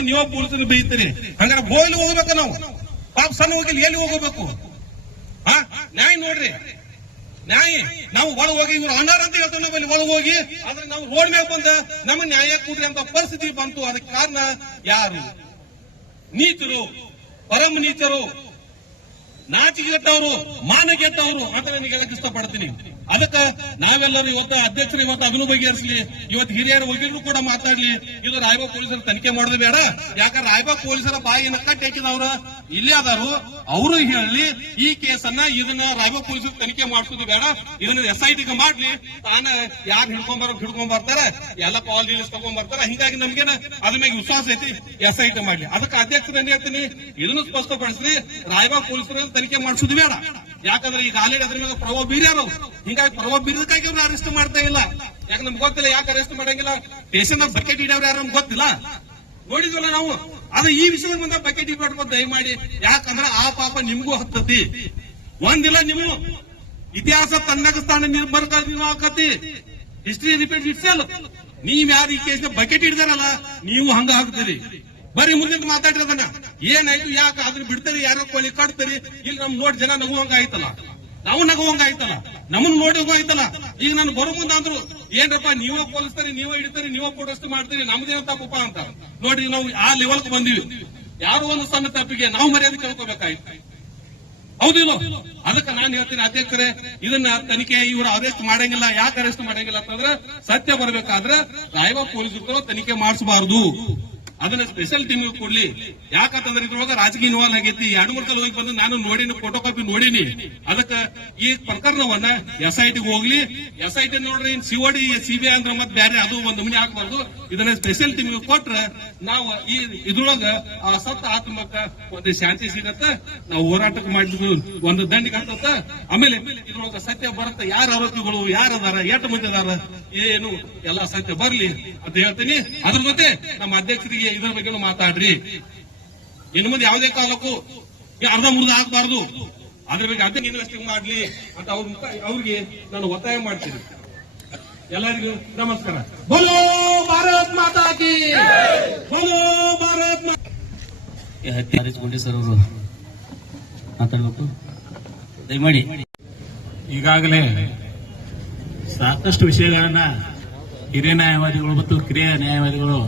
ಬರ್ತೀರಿ ನೀವು ಪುರುಷರು ಬೈತೀರಿ. ಹಂಗಾರೆ ಗೋಯಲ್ ಹೋಗ್ಬೇಕು ನಾವು. ಪಾಪ ಸಣ್ಣ ಹೋಗಿಲ್ಲ ಎಲ್ಲಿ ಹೋಗಬೇಕು? ಹಾ ನ್ಯಾಯ ನೋಡ್ರಿ. ನ್ಯಾಯ, ನಾವು ಒಳಗೆ ಹೋಗಿ ಇವ್ರು ಅನಾರ ಅಂತ ಹೇಳ್ತಾರೆ ನಾವು ಒಳಗೆ ಹೋಗಿ. ಆದ್ರೆ ನಾವು ರೋಡ್ ಮೇಲೆ ಬಂದ ನಮ್ಮ ನ್ಯಾಯ ಕೊಡ್ರಿ ಅಂತ ಪರಿಸ್ಥಿತಿ ಬಂತು. ಅದಕ್ಕೆ ಕಾರಣ ಯಾರು? ನೀತರು, ಪರಮ ನೀತರು ನಾಚಿಗೆಟ್ಟವರು ಮಾನಗೆಟ್ಟವರು ಅಂತ ನನಗೆ ಹೇಳಕ್ ಇಷ್ಟಪಡ್ತೀನಿ. ಅದಕ್ಕೆ ನಾವೆಲ್ಲರೂ ಇವತ್ತು ಅಧ್ಯಕ್ಷರು ಇವತ್ತು ಅದನ್ನು ಬಗೆಹರಿಸಲಿ ಇವತ್ತು ಹಿರಿಯರ ವಕೀಲರು ಕೂಡ ಮಾತಾಡ್ಲಿ, ಇದು ರಾಯಬಾಗ್ ಪೊಲೀಸರು ತನಿಖೆ ಮಾಡೋದು ಬೇಡ. ಯಾಕಂದ್ರೆ ರಾಯಬಾಗ್ ಪೊಲೀಸರ ಬಾಯಿನ ಹಾಕಿದವ್ರ ಇಲ್ಲೇ ಅದಾರು. ಅವರು ಹೇಳಿ ಈ ಕೇಸನ್ನ ಇದನ್ನ ರಾಯಬಾಗ್ ಪೊಲೀಸರು ತನಿಖೆ ಮಾಡಿಸೋದು ಬೇಡ. ಇದನ್ನ ಎಸ್ ಐ ಮಾಡ್ಲಿ. ತಾನ ಯಾರು ಹಿಡ್ಕೊಂಬಾರ ಬರೋ ಹಿಡ್ಕೊಂಡ್ ಬರ್ತಾರ ಎಲ್ಲ ಕಾಲ್ ಡೀಲ್ಸ್ ತಗೊಂಡ್ ಬರ್ತಾರ ಹಿಂಗಾಗಿ ನಮ್ಗೇನ ಅದ್ರ ಮೇಲೆ ವಿಶ್ವಾಸ ಐತಿ, ಎಸ್ ಐ ಮಾಡ್ಲಿ. ಅದಕ್ಕೆ ಅಧ್ಯಕ್ಷರು ಏನ್ ಹೇಳ್ತೀನಿ? ಇದನ್ನು ಸ್ಪಷ್ಟಪಡಿಸ್ರಿ, ರಾಯಬಾಗ್ ಪೊಲೀಸರು ತನಿಖೆ ಮಾಡಿಸೋದು ಬೇಡ. ಯಾಕಂದ್ರೆ ಈಗ ಆಲ್ರೆಡಿ ಅದ್ರ ಮೇಲೆ ಪ್ರಭಾವ ಬೀರ್ಯಾರು ಹಿಂಗಾಗಿ ಪ್ರಭಾವ ಬೀರದಕ್ಕಾಗಿ ಅವ್ರು ಅರೆಸ್ಟ್ ಮಾಡ್ತಾ ಇಲ್ಲ. ಯಾಕಂದ್ರೆ ನಮ್ಗೆ ಗೊತ್ತಿಲ್ಲ, ಯಾಕೆ ಅರೆಸ್ಟ್ ಮಾಡಂಗಿಲ್ಲ? ಸ್ಟೇಷನ್ ಬಕೆಟ್ ಇಡೋರು ಯಾರು ನಮ್ಗೆ ಗೊತ್ತಿಲ್ಲ? ನೋಡಿದ್ವಲ್ಲ ನಾವು. ಆದ್ರೆ ಈ ವಿಷಯದ ಬಂದ ಬಕೆಟ್ ಇಟ್ಬಿಟ್ಟು ದಯಮಾಡಿ. ಯಾಕಂದ್ರೆ ಆ ಪಾಪ ನಿಮಗೂ ಹತ್ತತಿ. ಒಂದಿಲ್ಲ ನೀವು. ಇತಿಹಾಸ ತನ್ನಾಗ ಸ್ಥಾನ ನಿರ್ಬರ್ಕ ನೀವು ಹಾಕತಿ ಹಿಸ್ಟ್ರಿ ರಿಪೀಟ್ ಇಟ್ಸಲ್ ನೀವ್ ಯಾರು ಈ ಕೇಸ್ ಬಕೆಟ್ ಇಡ್ದಾರಲ್ಲ ನೀವು ಹಂಗ ಹಾಕ್ತೀರಿ. ಬರೀ ಮುಂದಿನ ಮಾತಾಡಿರೋದನ್ನ. ಏನಾಯ್ತು, ಯಾಕೆ? ಅದನ್ನ ಬಿಡ್ತಾರೆ, ಯಾರೋ ಕೋಳಿ ಕಟ್ತಾರೆ. ಇಲ್ಲಿ ನಮ್ ನೋಡ್ ಜನ ನಗುವಂಗ ಆಯ್ತಲ್ಲ? ನಾವು ನಗುವಂಗ ಆಯ್ತಲ್ಲ? ನಮ್ಮನ್ನ ನೋಡಿ ಆಯ್ತಲ್ಲ? ಈಗ ನಾನು ಬರೋ ಮುಂದಾದ್ರು ಏನ್ರಪ್ಪ, ನೀವೇ ಪೊಲೀಸ್ತಾರೆ ನೀವೇ ಹಿಡಿತಾರೆ ನೀವೇ ಫೋಟೋಸ್ಟ್ ಮಾಡ್ತೀರಿ, ನಮ್ದೇನ ತಪ್ಪಪ್ಪ ಅಂತ. ನೋಡಿ ನಾವು ಆ ಲೆವೆಲ್ ಬಂದಿವಿ. ಯಾರು ಒಂದು ಸಣ್ಣ ತಪ್ಪಿಗೆ ನಾವು ಮರ್ಯಾದೆ ಕೇಳ್ಕೋಬೇಕಾಯ್ತು. ಹೌದಿಲ್ಲ ಅದಕ್ಕೆ ನಾನು ಹೇಳ್ತೀನಿ, ಅಧ್ಯಕ್ಷರೇ, ಇದನ್ನ ತನಿಖೆ ಇವರು ಅರೆಸ್ಟ್ ಮಾಡಂಗಿಲ್ಲ. ಯಾಕೆ ಅರೆಸ್ಟ್ ಮಾಡಂಗಿಲ್ಲ ಅಂತಂದ್ರೆ, ಸತ್ಯ ಬರಬೇಕಾದ್ರೆ, ರಾಯಬಾಗ್ ಪೊಲೀಸರು ತನಿಖೆ ಮಾಡಿಸಬಾರದು. ಅದನ್ನ ಸ್ಪೆಷಲ್ ಟೀಮ್ ಕೊಡ್ಲಿ. ಯಾಕಂತಂದ್ರೆ ಇದ್ರೊಳಗ ರಾಜಕೀಯ ಇನ್ವಾಲ್ವ್ ಆಗೈತಿ. ಎರಡು ಮೂರು ಹೋಗಿ ಬಂದು ನಾನು ನೋಡಿನಿ ಫೋಟೋ ಕಾಪಿ ನೋಡಿನಿ. ಅದಕ್ಕ ಈ ಪ್ರಕರಣವನ್ನ ಎಸ್ ಐ ಟಿಗೆ ಹೋಗ್ಲಿ. ಎಸ್ ಐ ಟಿ ನೋಡ್ರಿ ಸಿಒಡಿ ಸಿಬಿಐ ಅಂದ್ರೆ ಮತ್ತೆ ಬೇರೆ ಅದು ಒಂದು ಮನೆ ಹಾಕಬಾರ್ದು. ಇದನ್ನ ಸ್ಪೆಷಲ್ ಟೀಮ್ ಕೊಟ್ರ ನಾವು ಈ ಇದ್ರೊಳಗ ಆ ಸತ್ತ ಆತ್ಮಕ್ಕ ಒಂದು ಶಾಂತಿ ಸಿಗತ್ತ. ನಾವು ಹೋರಾಟಕ್ಕೆ ಮಾಡಿದ್ವಿ, ಒಂದು ದಂಡಿಗೆ ಹಾಕತ್ತ ಆಮೇಲೆ ಇದ್ರೊಳಗ ಸತ್ಯ ಬರುತ್ತೆ. ಯಾರ ಆರೋಪಿಗಳು, ಯಾರ ಅದಾರ, ಎಷ್ಟು ಮಂದಿ ಅದಾರ, ಏನು ಎಲ್ಲಾ ಸತ್ಯ ಬರ್ಲಿ ಅಂತ ಹೇಳ್ತೀನಿ. ಅದ್ರ ಜೊತೆ ನಮ್ಮ ಅಧ್ಯಕ್ಷರಿಗೆ ಇದ್ರ ಬಗ್ಗೆ ಮಾತಾಡ್ರಿ. ಇನ್ನು ಮುಂದೆ ಯಾವುದೇ ಕಾಲಕ್ಕೂ ಅರ್ಧ ಮುರ್ಧ ಆಗ್ಬಾರ್ದು. ಅದ್ರ ಬಗ್ಗೆ ಅದೇ ಇನ್ವೆಸ್ಟಿಂಗ್ ಮಾಡ್ಲಿ ಅಂತ ಅವ್ರ ಅವ್ರಿಗೆ ನಾನು ಒತ್ತಾಯ ಮಾಡ್ತೀನಿ. ಎಲ್ಲರಿಗೂ ನಮಸ್ಕಾರ. ಬೋಲೋ ಭಾರತ್ ಮಾತಾ ಕಿ ಬೋಲೋ ಭಾರತ್ ಮಾತಾ ಈ ಹತ್ಯೆ ಹರಿಸ್ಕೊಂಡಿ ಸರ್ ಅವರು ಮಾತಾಡ್ಬೇಕು. ದಯಮಾಡಿ. ಈಗಾಗಲೇ ಸಾಕಷ್ಟು ವಿಷಯಗಳನ್ನ ಹಿರಿಯ ನ್ಯಾಯವಾದಿಗಳು ಮತ್ತು ಕಿರಿಯ ನ್ಯಾಯವಾದಿಗಳು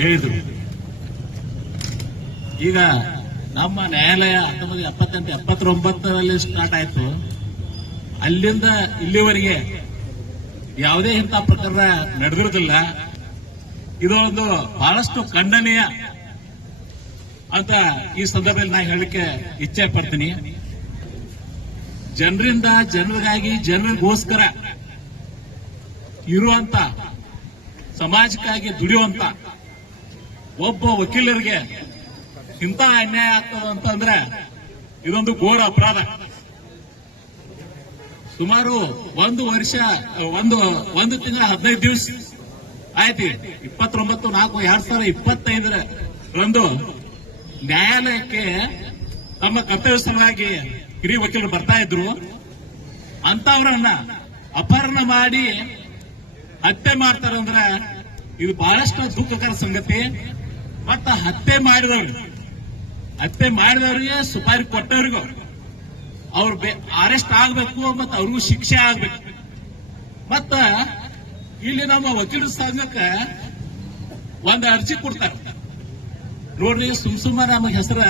ಹೇಳಿದರು. ಈಗ ನಮ್ಮ ನ್ಯಾಯಾಲಯ ಹತ್ತೊಂಬತ್ತು ಎಪ್ಪತ್ತೆಂಟು, ಎಪ್ಪತ್ತೊಂಬತ್ತರಲ್ಲಿ ಸ್ಟಾರ್ಟ್ ಆಯಿತು. ಅಲ್ಲಿಂದ ಇಲ್ಲಿವರೆಗೆ ಯಾವುದೇ ಇಂಥ ಪ್ರಕರಣ ನಡೆದಿರೋದಿಲ್ಲ ಇದೊಂದು ಬಹಳಷ್ಟು ಖಂಡನೀಯ ಅಂತ ಈ ಸಂದರ್ಭದಲ್ಲಿ ನಾನು ಹೇಳಲಿಕ್ಕೆ ಇಚ್ಛೆ ಪಡ್ತೀನಿ. ಜನರಿಂದ ಜನರಿಗಾಗಿ ಜನರಿಗೋಸ್ಕರ ಇರುವಂತ, ಸಮಾಜಕ್ಕಾಗಿ ದುಡಿಯುವಂತ ಒಬ್ಬ ವಕೀಲರಿಗೆ ಇಂಥ ಅನ್ಯಾಯ ಆಗ್ತದ ಅಂತಂದ್ರೆ ಇದೊಂದು ಘೋರ ಅಪರಾಧ. ಸುಮಾರು ಒಂದು ವರ್ಷ, ಒಂದು ಒಂದು ತಿಂಗಳ ಹದಿನೈದು ದಿವಸ ಆಯ್ತು. ಇಪ್ಪತ್ತೊಂಬತ್ತು, ನಾಲ್ಕು, ಎರಡ್ ಸಾವಿರದ ಇಪ್ಪತ್ತೈದರ ರಂದು ನ್ಯಾಯಾಲಯಕ್ಕೆ ತಮ್ಮ ಕರ್ತವ್ಯ ಸಲುವಾಗಿ ಹಿರಿಯ ವಕೀಲರು ಬರ್ತಾ ಇದ್ರು. ಅಂತವರನ್ನ ಅಪಹರಣ ಮಾಡಿ ಹತ್ಯೆ ಮಾಡ್ತಾರಂದ್ರೆ ಇದು ಬಹಳಷ್ಟು ದುಃಖಕರ ಸಂಗತಿ. ಮತ್ತ ಹತ್ಯೆ ಮಾಡಿದವ್ರು. ಹತ್ಯೆ ಮಾಡಿದವರಿಗೆ ಸುಪಾರಿ ಕೊಟ್ಟವ್ರಿಗೂ ಅವ್ರು ಅರೆಸ್ಟ್ ಆಗ್ಬೇಕು ಮತ್ತ ಅವ್ರಿಗೂ ಶಿಕ್ಷೆ ಆಗ್ಬೇಕು. ಮತ್ತ ಇಲ್ಲಿ ನಮ್ಮ ವಕೀಲ ಸಂಘಕ್ಕ ಒಂದ್ ಅರ್ಜಿ ಕೊಡ್ತಾರೆ. ನೋಡ್ರಿ ಸುಮ್ ಸುಮ್ಮ ನಮ್ಮ ಹೆಸರ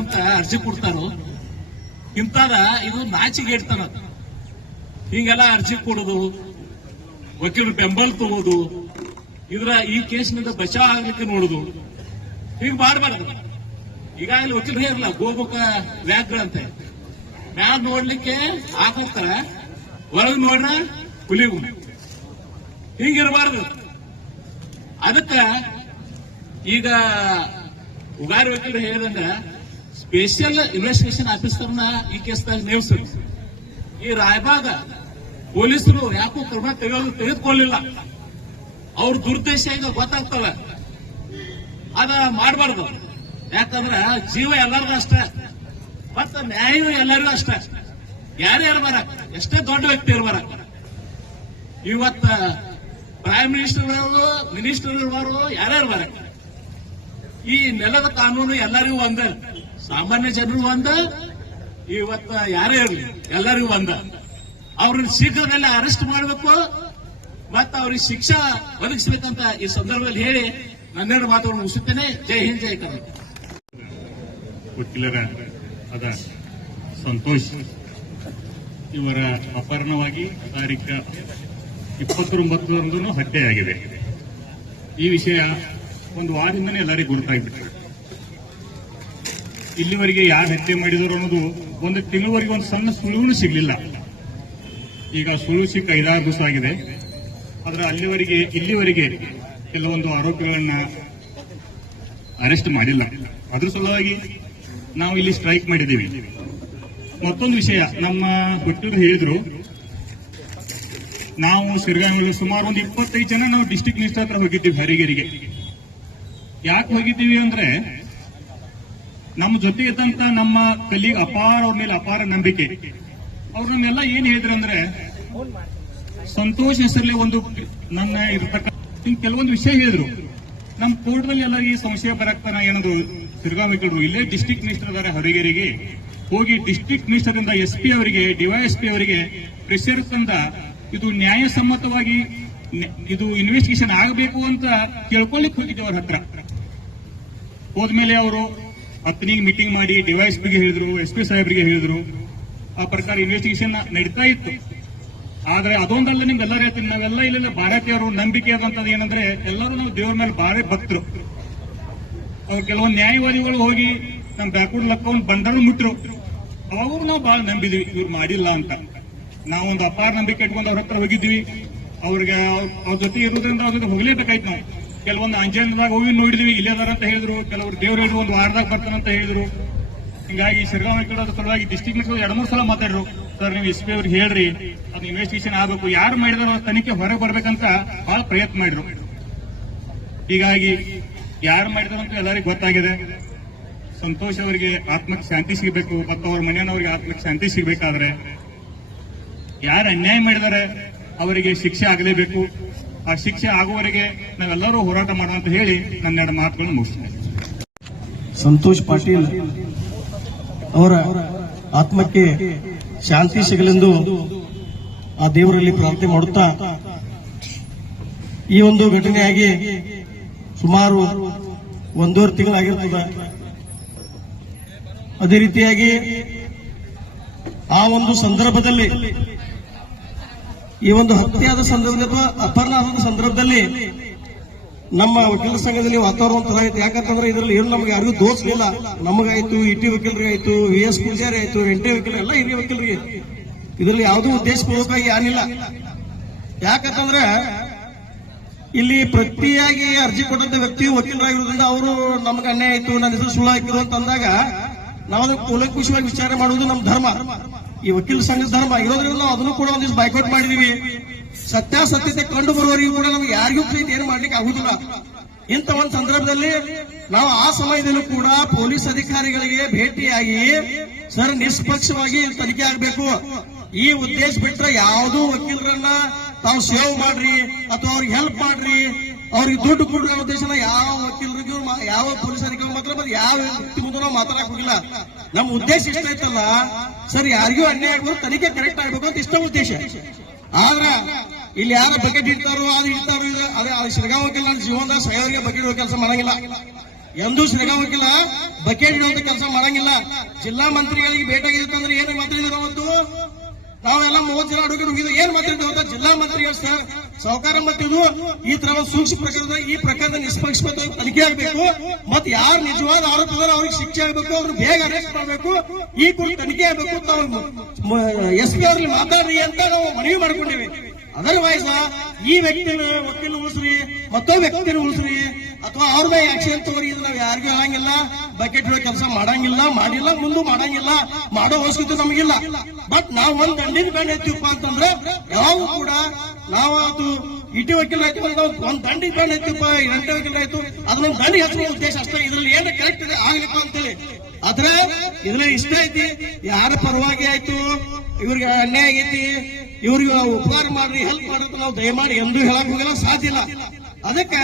ಅಂತ ಅರ್ಜಿ ಕೊಡ್ತಾರೋ. ಇಂತಾದ ಇದು ನಾಚಿಗೆ ಇಡ್ತಾನ ಹಿಂಗೆಲ್ಲ ಅರ್ಜಿ ಕೊಡುದು ವಕೀಲರು ಬೆಂಬಲ ತಗೋದು ಇದ್ರ ಈ ಕೇಸ್ನಿಂದ ಬಚಾವ್ ಆಗ್ಲಿಕ್ಕೆ ನೋಡುದು. ಹಿಂಗ್ ಮಾಡಬಾರ್ದು. ಈಗಾಗಲೇ ವಕೀಲರೇ ಇರಲ್ಲ, ಗೋಮುಖ ವ್ಯಾಘ್ರಂತೆ ಮ್ಯಾಲ್ ನೋಡ್ಲಿಕ್ಕೆ ಹಾಕೋತಾರ ಹೊರಗ್ ನೋಡ್ರ ಹುಲಿಗು ಹಿಂಗಿರಬಾರ್ದು. ಅದಕ್ಕ ಈಗ ಉಗಾರಿ ವಕೀಲರು ಹೇಳಿದಂಗ ಸ್ಪೆಷಲ್ ಇನ್ವೆಸ್ಟಿಗೇಷನ್ ಆಫೀಸರ್ನ ಈ ಕೇಸ್ದಾಗ ನೇಮಿಸಿದ್ರು ಈ ರಾಯಬಾಗ ಪೊಲೀಸರು ಯಾಕೋ ಕ್ರಮ ತೆಗೆದು ತೆಗೆದುಕೊಳ್ಳಿಲ್ಲ. ಅವ್ರ ದುರ್ದೇಶ ಈಗ ಗೊತ್ತಾಗ್ತವೆ ಅದ ಮಾಡಬಾರ್ದು. ಯಾಕಂದ್ರ ಜೀವ ಎಲ್ಲರಿಗೂ ಅಷ್ಟೇ. ಮತ್ತ ನ್ಯಾಯ ಎಲ್ಲರಿಗೂ ಅಷ್ಟೇ. ಯಾರೇ ಇರ್ಬಾರ, ಎಷ್ಟೇ ದೊಡ್ಡ ವ್ಯಕ್ತಿ ಇರ್ಬಾರ. ಇವತ್ತ ಪ್ರೈಮ್ ಮಿನಿಸ್ಟರ್ ಮಿನಿಸ್ಟರ್ ಇರುವರು ಯಾರೇ ಇರ್ಬಾರ. ಈ ನೆಲದ ಕಾನೂನು ಎಲ್ಲರಿಗೂ ಒಂದ. ಸಾಮಾನ್ಯ ಜನರು ಒಂದ. ಇವತ್ತ ಯಾರೇ ಇರಲಿ, ಎಲ್ಲರಿಗೂ ಒಂದ. ಅವ್ರನ್ನ ಶೀಘ್ರದಲ್ಲಿ ಅರೆಸ್ಟ್ ಮಾಡಬೇಕು. ಮತ್ತ ಅವ್ರಿಗೆ ಶಿಕ್ಷಾ ಒದಗಿಸ್ಬೇಕಂತ ಈ ಸಂದರ್ಭದಲ್ಲಿ ಹೇಳಿ ನನ್ನೆರಡು ಮಾತುಗಳನ್ನು ಮುಗಿಸುತ್ತೇನೆ. ಜೈ ಹಿಂದ್, ಜೈ ಕರ್ನಾಟಕ. ವಕೀಲರ ಅದ ಸಂತೋಷ್. ಇವರ ಅಪಹರಣವಾಗಿ ತಾರೀಖ ಇಪ್ಪತ್ತೊಂಬತ್ತರಂದು ಹತ್ಯೆಯಾಗಿದೆ. ಈ ವಿಷಯ ಒಂದು ವಾರದಿಂದನೇ ಎಲ್ಲರಿಗೂ ಗುರುತಾಗ್ಬಿಟ್ಟಿದೆ ಇಲ್ಲಿವರೆಗೆ ಯಾರು ಹತ್ಯೆ ಮಾಡಿದರು ಅನ್ನೋದು ಒಂದು ತಿಂಗಳವರೆಗೆ ಒಂದು ಸಣ್ಣ ಸುಳಿವು ಸಿಗಲಿಲ್ಲ. ಈಗ ಸುಳಿವು ಸಿಕ್ಕ ಐದಾರು ದಿವಸ ಆಗಿದೆ. ಆದ್ರೆ ಅಲ್ಲಿವರೆಗೆ, ಇಲ್ಲಿವರೆಗೆ ಕೆಲವೊಂದು ಆರೋಪಿಗಳನ್ನ ಅರೆಸ್ಟ್ ಮಾಡಿಲ್ಲ. ಅದ್ರ ಸಲುವಾಗಿ ನಾವು ಇಲ್ಲಿ ಸ್ಟ್ರೈಕ್ ಮಾಡಿದ್ದೀವಿ. ಮತ್ತೊಂದು ವಿಷಯ, ನಮ್ಮ ಹುಟ್ಟೂರು ಹೇಳಿದ್ರು, ನಾವು ಸಿರ್ಗಾಂಗಲು ಸುಮಾರು ಒಂದು ಇಪ್ಪತ್ತೈದು ಜನ ನಾವು ಡಿಸ್ಟಿಕ್ ಮಿನಿಸ್ಟರ್ ಹತ್ರ ಹೋಗಿದ್ದೀವಿ ಹರಿಗೆರಿಗೆ. ಯಾಕೆ ಹೋಗಿದ್ದೀವಿ ಅಂದ್ರೆ, ನಮ್ಮ ಜೊತೆ ಇದ್ದಂತ ನಮ್ಮ ಕಲಿ ಅಪಾರ ಅವ್ರ ಮೇಲೆ ಅಪಾರ ನಂಬಿಕೆ. ಅವ್ರು ನಮ್ಮೆಲ್ಲ ಏನ್ ಹೇಳಿದ್ರು ಅಂದ್ರೆ ಸಂತೋಷ್ ಹೆಸರಲ್ಲಿ ಒಂದು ನನ್ನ ಇರ್ತಕ್ಕಂಥ ಕೆಲವೊಂದು ವಿಷಯ ಹೇಳಿದ್ರು. ನಮ್ಮ ಕೋರ್ಟ್ನಲ್ಲಿ ಎಲ್ಲರಿಗೆ ಸಂಶಯ ಬರಕ್ತಾನ ಏನದು ಸಿರ್ಗಾಮಿಕರು ಇಲ್ಲೇ ಡಿಸ್ಟಿಕ್ ಮಿನಿಸ್ಟರ್ ಅದಾರೆ ಹರಿಗೇರಿಗೆ. ಹೋಗಿ ಡಿಸ್ಟಿಕ್ ಮಿನಿಸ್ಟರ್ ಇಂದ ಎಸ್ ಪಿ ಅವರಿಗೆ ಡಿವೈಎಸ್ ಪಿ ಅವರಿಗೆ ಪ್ರೆಷರ್ ತಂದ ಇದು ನ್ಯಾಯಸಮ್ಮತವಾಗಿ ಇದು ಇನ್ವೆಸ್ಟಿಗೇಷನ್ ಆಗಬೇಕು ಅಂತ ಕೇಳ್ಕೊಳ್ಳಿಕ್ ಹೋಗಿದ್ದೆ ಅವ್ರ ಹತ್ರ. ಹೋದ್ಮೇಲೆ ಅವರು ಹತ್ತನಿಗೆ ಮೀಟಿಂಗ್ ಮಾಡಿ ಡಿವೈಸ್ ಪಿಗೆ ಹೇಳಿದ್ರು, ಎಸ್ ಪಿ ಸಾಹೇಬ್ರಿಗೆ ಹೇಳಿದ್ರು. ಆ ಪ್ರಕಾರ ಇನ್ವೆಸ್ಟಿಗೇಷನ್ ನಡೀತಾ ಇತ್ತು. ಆದ್ರೆ ಅದೊಂದಲ್ಲ ನಿಮ್ಗೆ ಎಲ್ಲರೂ ಹೇಳ್ತೀನಿ, ನಾವೆಲ್ಲ ಇಲ್ಲೆಲ್ಲ ಭಾರತೀಯರು, ನಂಬಿಕೆ ಆದಂತದ್ದು ಏನಂದ್ರೆ ಎಲ್ಲರೂ ನಾವು ದೇವ್ರ ಮೇಲೆ ಭಾರಿ ಭಕ್ತರು. ಅವ್ರು ಕೆಲವೊಂದು ನ್ಯಾಯವಾದಿಗಳು ಹೋಗಿ ನಮ್ಮ ಬ್ಯಾಕ್ವರ್ಡ್ ಲಕ್ಕವನ್ನು ಬಂಡರು ಮುಟ್ರು. ಅವರು ನಾವು ಬಹಳ ನಂಬಿದ್ವಿ, ಇವ್ರು ಮಾಡಿಲ್ಲ ಅಂತ. ನಾವೊಂದು ಅಪಾರ ನಂಬಿಕೆ ಇಟ್ಕೊಂಡು ಅವ್ರ ಹತ್ರ ಹೋಗಿದ್ವಿ ಅವ್ರಿಗೆ ಅವ್ರ- ಜೊತೆ ಇರೋದ್ರಿಂದ ಅವ್ರ ಜೊತೆ ಹೋಗ್ಲೇಬೇಕಾಯ್ತು ನಾವು. ಕೆಲವೊಂದು ಅಂಜನದಾಗ ಹೋಗಿ ನೋಡಿದ್ವಿ, ಇಲ್ಲೇ ಅದಾರ ಅಂತ ಹೇಳಿದ್ರು, ಕೆಲವರು ದೇವ್ರು ಹೇಳಿದ್ರು, ಒಂದು ವಾರದಾಗ ಬರ್ತಾನಂತ ಹೇಳಿದ್ರು. ಹಿಂಗಾಗಿ ಶಿರ್ಗಾಂವ್ ಕಡೆ ಸಲುವಾಗಿ ಡಿಸ್ಟಿಕ್ ಎರಡು ಮೂರು ಸಲ ಮಾತಾಡ್ರು. ಸರ್, ನೀವು ಎಸ್ ಪಿ ಅವ್ರಿಗೆ ಹೇಳ್ರಿ ಅದು ಇನ್ವೆಸ್ಟಿಗೇಷನ್ ಆಗಬೇಕು. ಯಾರು ಮಾಡಿದಾರೋ ತನಿಖೆ ಹೊರಗೆ ಬರ್ಬೇಕಂತ ಬಹಳ ಪ್ರಯತ್ನ ಮಾಡಿದ್ರು. ಹೀಗಾಗಿ ಯಾರು ಮಾಡಿದಾರೋ ಅಂತ ಎಲ್ಲರಿಗೂ ಗೊತ್ತಾಗಿದೆ. ಸಂತೋಷ್ ಅವರಿಗೆ ಆತ್ಮಕ್ಕೆ ಶಾಂತಿ ಸಿಗಬೇಕು, ಮತ್ತು ಅವ್ರ ಮನೆಯವರಿಗೆ ಆತ್ಮಕ್ಕೆ ಶಾಂತಿ ಸಿಗಬೇಕಾದ್ರೆ ಯಾರು ಅನ್ಯಾಯ ಮಾಡಿದ್ದಾರೆ ಅವರಿಗೆ ಶಿಕ್ಷೆ ಆಗಲೇಬೇಕು. ಆ ಶಿಕ್ಷೆ ಆಗುವವರೆಗೆ ನಾವೆಲ್ಲರೂ ಹೋರಾಟ ಮಾಡೋಣ ಅಂತ ಹೇಳಿ ನನ್ನೆರಡು ಮಾತುಗಳನ್ನು ಮುಗಿಸ್ತೇನೆ. ಸಂತೋಷ್ ಪಾಟೀಲ್ ಅವರ ಆತ್ಮಕ್ಕೆ ಶಾಂತಿ ಸಿಗಲೆಂದು ಆ ದೇವರಲ್ಲಿ ಪ್ರಾರ್ಥನೆ ಮಾಡುತ್ತಾ ಈ ಒಂದು ಘಟನೆಯಾಗಿ ಸುಮಾರು ಒಂದೂವರೆ ತಿಂಗಳಾಗಿರ್ತದೆ. ಅದೇ ರೀತಿಯಾಗಿ ಆ ಒಂದು ಸಂದರ್ಭದಲ್ಲಿ, ಈ ಒಂದು ಹತ್ಯೆಯಾದ ಸಂದರ್ಭದಲ್ಲಿ ಅಥವಾ ಅಪರಾಧದ ಸಂದರ್ಭದಲ್ಲಿ ನಮ್ಮ ವಕೀಲರ ಸಂಘದಲ್ಲಿ ವಾತಾವರಣ ತರ ಆಯ್ತು ಯಾಕಂತಂದ್ರೆ ಇದರಲ್ಲಿ ಏನು ನಮ್ಗೆ ಯಾರಿಗೂ ದೋಷ ಇಲ್ಲ. ನಮಗಾಯ್ತು ಇಟಿ ವಕೀಲರಿಗಾಯ್ತು ವಿ ಎಸ್ ಪೂಜಾರಿ ಆಯ್ತು ವಕೀಲರು, ಎಲ್ಲ ಹಿರಿಯ ವಕೀಲರಿಗೆ. ಇದರಲ್ಲಿ ಯಾವುದೂ ಉದ್ದೇಶಪೂರ್ವಕವಾಗಿ ಏನಿಲ್ಲ ಯಾಕಂತಂದ್ರೆ ಇಲ್ಲಿ ಪ್ರತಿಯಾಗಿ ಅರ್ಜಿ ಕೊಟ್ಟಂತ ವ್ಯಕ್ತಿ ವಕೀಲರಾಗಿರೋದ್ರಿಂದ ಅವರು ನಮ್ಗೆ ಅನ್ಯಾಯ ಆಯ್ತು, ನನ್ನ ಹೆಸರು ಸುಳ್ಳು ಹಾಕಿದ್ರು ಅಂತ ಅಂದಾಗ ನಾವು ಅದಕ್ಕೆ ವಿಚಾರ ಮಾಡುವುದು ನಮ್ಮ ಧರ್ಮ. ಈ ವಕೀಲ ಸಂಘದ ಧರ್ಮ. ಇರೋದ್ರಿಂದ ಅದನ್ನು ಕೂಡ ಒಂದಿಷ್ಟು ಬೈಕೌಟ್ ಮಾಡಿದೀವಿ. ಸತ್ಯಾಸತ್ಯತೆ ಕಂಡು ಬರುವವರಿಗೂ ಕೂಡ ನಮ್ಗೆ ಯಾರಿಗೂ ಪ್ರೀತಿ ಏನು ಮಾಡ್ಲಿಕ್ಕೆ ಆಗುದಿಲ್ಲ. ಇಂಥ ಒಂದು ಸಂದರ್ಭದಲ್ಲಿ ನಾವು ಆ ಸಮಯದಲ್ಲೂ ಕೂಡ ಪೊಲೀಸ್ ಅಧಿಕಾರಿಗಳಿಗೆ ಭೇಟಿಯಾಗಿ, ಸರ್ ನಿಷ್ಪಕ್ಷವಾಗಿ ತನಿಖೆ ಆಗಬೇಕು? ಈ ಉದ್ದೇಶ ಬಿಟ್ರೆ ಯಾವುದೂ ವಕೀಲರನ್ನ ತಾವು ಸೇವ್ ಮಾಡ್ರಿ, ಅಥವಾ ಅವ್ರಿಗೆ ಹೆಲ್ಪ್ ಮಾಡ್ರಿ. ಅವ್ರಿಗೆ ದುಡ್ಡು ಕೊಡ್ರಿ ಅನ್ನೋ ಉದ್ದೇಶನ ಯಾವ ವಕೀಲರಿಗೂ ಯಾವ ಪೊಲೀಸ್ ಅಧಿಕಾರಿ ಮಾತ್ರ ಮತ್ತೆ ಯಾವ ವ್ಯಕ್ತಿ ಮುಂದೆ ನಾವು ನಮ್ಮ ಉದ್ದೇಶ ಇಷ್ಟ ಐತಲ್ಲ ಸರ್ ಯಾರಿಗೂ ಅನ್ಯಾಯ ಆಗ್ಬೋದು ತನಿಖೆ ಕರೆಕ್ಟ್ ಆಗ್ಬೇಕು ಅಂತ ಇಷ್ಟ ಉದ್ದೇಶ. ಆದ್ರ ಇಲ್ಲಿ ಯಾರ ಬಕೆಟ್ ಇಡ್ತಾರೋ ಅದು ಇಡ್ತಾರೋ ಅದೇ ಅದು ಶಿರಗಾಂವ್ ವಕೀಲ ನನ್ನ ಜೀವನದ ಸಾಯೋರಿಗೆ ಬಕೆಟ್ ಇಡೋ ಕೆಲಸ ಮಾಡಂಗಿಲ್ಲ. ಎಂದೂ ಶಿರಗಾಂವ್ ವಕೀಲ ಬಕೆಟ್ ಇಡುವಂತ ಕೆಲಸ ಮಾಡಂಗಿಲ್ಲ. ಜಿಲ್ಲಾ ಮಂತ್ರಿಗಳಿಗೆ ಭೇಟಿಯಾಗಿತ್ತಂದ್ರೆ ಏನು ಮಾತಾಡಿದ್ರು ಅವತ್ತು ನಾವೆಲ್ಲ ಮೂವತ್ತು ಜನ ಅಡುಗೆ ಹೋಗಿದ್ವಿ ಏನ್ ಮಾತಾಡಿದ್ರು ಜಿಲ್ಲಾ ಮಂತ್ರಿಗಳು ಸರ್ ಸಹಕಾರ ಮತ್ತಿದು ಈ ತರ ಸೂಕ್ಷ್ಮ ಪ್ರಕರಣದ ಈ ಪ್ರಕರಣದ ನಿಷ್ಪಕ್ಷಪಾತವಾಗಿ ತನಿಖೆ ಆಗಬೇಕು. ಮತ್ತೆ ಯಾರು ನಿಜವಾದ ಆರೋಪ ಅವ್ರಿಗೆ ಶಿಕ್ಷೆ ಆಗಬೇಕು, ಅವ್ರು ಬೇಗ ಅರೆಸ್ಟ್ ಮಾಡಬೇಕು. ಈ ಕುರಿತು ತನಿಖೆ ಆಗಬೇಕು ತಾವು ಎಸ್ ಪಿ ಅವ್ರಲ್ಲಿ ಮಾತಾಡ್ರಿ ಅಂತ ನಾವು ಮನವಿ ಮಾಡ್ಕೊಂಡಿವಿ. ಅದರ್ವೈಸ್ ಈ ವ್ಯಕ್ತಿನ ವಕೀಲ ಉಳಿಸ್ರಿ ಮತ್ತೊಬ್ಬ ವ್ಯಕ್ತಿನ ಉಳಿಸ್ರಿ, ಅಥವಾ ಅವ್ರ ಮೇಲೆ ಆಕ್ಷನ್ ತಗೋರಿ ಇದು ನಾವು ಯಾರಿಗೂ ಹೇಳಂಗಿಲ್ಲ ಬಕೆಟ್ ಕೆಲಸ ಮಾಡಂಗಿಲ್ಲ, ಮಾಡಿಲ್ಲ, ಮುಂದೂ ಮಾಡಂಗಿಲ್ಲ, ಮಾಡೋ ಅವಶ್ಯಕತೆ ನಮಗಿಲ್ಲ. ಬಟ್ ನಾವು ಒಂದ್ ದಂಡಿನ ಬೆಣ್ಣ ಎತ್ತೀವಪ್ಪ ಅಂತಂದ್ರೆ, ಯಾವ ಕೂಡ ನಾವು ಅದು ಇಟಿ ವಕೀಲ ನಾವು ಒಂದ್ ದಂಡಿನ ಬೆಣ್ಣ ಎತ್ತೀವಪ್ಪ ಎಂಟು ವಕೀಲ ಆಯ್ತು ಅದನ್ನ ದಂಡಿ ಉದ್ದೇಶ ಅಷ್ಟೇ. ಇದ್ರಲ್ಲಿ ಏನು ಕರೆಕ್ಟ್ ಇದೆ, ಆಗ್ಲಿಪ್ಪ ಅಂತೇಳಿ. ಆದ್ರೆ ಇದ್ರಲ್ಲಿ ಇಷ್ಟ ಐತಿ, ಯಾರ ಪರವಾಗಿ ಆಯ್ತು, ಇವ್ರಿಗೆ ಅನ್ಯಾಯ ಆಗೈತಿ, ಇವ್ರಿಗೆ ನಾವು ಉಪಕಾರ ಮಾಡ್ರಿ ಹೆಲ್ಪ್ ಮಾಡ್ರಿ ನಾವು ದಯಮಾಡಿ ಎಂದೂ ಹೇಳಕ್ ಹೋಗಲ್ಲ, ಸಾಧ್ಯ ಇಲ್ಲ. ಅದಕ್ಕೆ